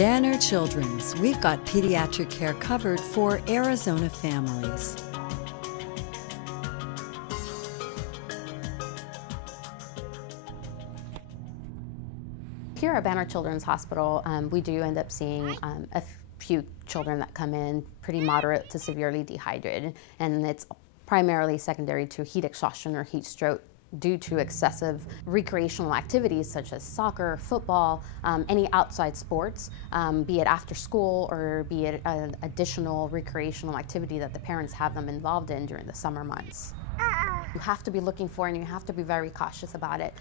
Banner Children's, we've got pediatric care covered for Arizona families. Here at Banner Children's Hospital, we do end up seeing a few children that come in pretty moderate to severely dehydrated, and it's primarily secondary to heat exhaustion or heat stroke due to excessive recreational activities such as soccer, football, any outside sports, be it after school or be it an additional recreational activity that the parents have them involved in during the summer months. You have to be looking for and you have to be very cautious about it.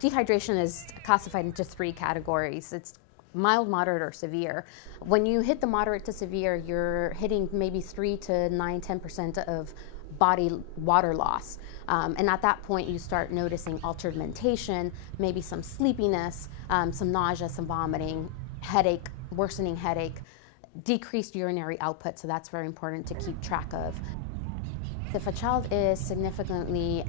Dehydration is classified into 3 categories. It's mild, moderate, or severe. When you hit the moderate to severe, you're hitting maybe 3 to 10% of body water loss. And at that point, you start noticing altered mentation, maybe some sleepiness, some nausea, some vomiting, headache, worsening headache, decreased urinary output, so that's very important to keep track of. If a child is significantly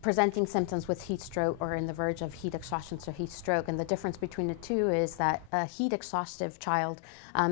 presenting symptoms with heat stroke or in the verge of heat exhaustion or heat stroke, and the difference between the two is that a heat exhaustive child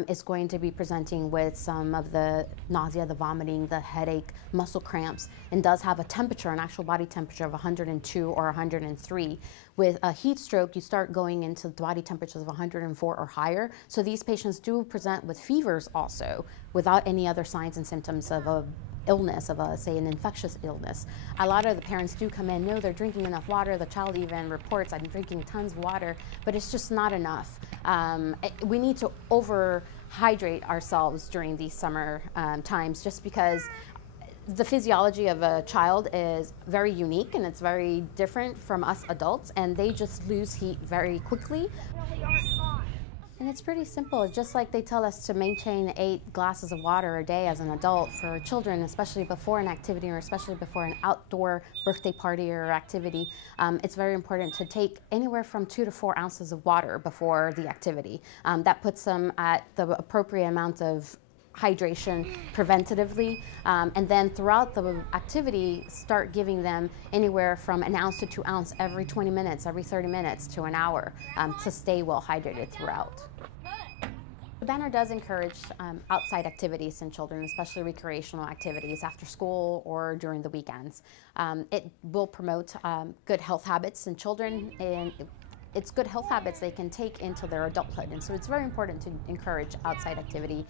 is going to be presenting with some of the nausea, the vomiting, the headache, muscle cramps, and does have a temperature, an actual body temperature of 102 or 103. With a heat stroke, you start going into body temperatures of 104 or higher. So these patients do present with fevers also, without any other signs and symptoms of a illness, of a, say, an infectious illness. A lot of the parents do come in, know they're drinking enough water. The child even reports, I'm drinking tons of water, but it's just not enough. We need to overhydrate ourselves during these summer times, just because the physiology of a child is very unique and it's very different from us adults, and they just lose heat very quickly. And it's pretty simple. Just like they tell us to maintain 8 glasses of water a day as an adult, for children, especially before an activity or especially before an outdoor birthday party or activity, it's very important to take anywhere from 2 to 4 ounces of water before the activity. That puts them at the appropriate amount of hydration preventatively, and then throughout the activity start giving them anywhere from an ounce to 2 ounces every 20 minutes, every 30 minutes to an hour, to stay well hydrated throughout. The Banner does encourage outside activities in children, especially recreational activities after school or during the weekends. It will promote good health habits in children, and it's good health habits they can take into their adulthood, and so it's very important to encourage outside activity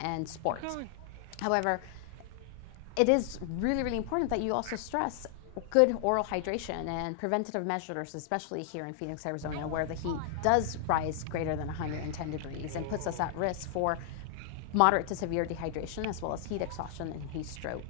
and sports. However, it is really, really important that you also stress good oral hydration and preventative measures, especially here in Phoenix, Arizona, where the heat does rise greater than 110 degrees and puts us at risk for moderate to severe dehydration, as well as heat exhaustion and heat stroke.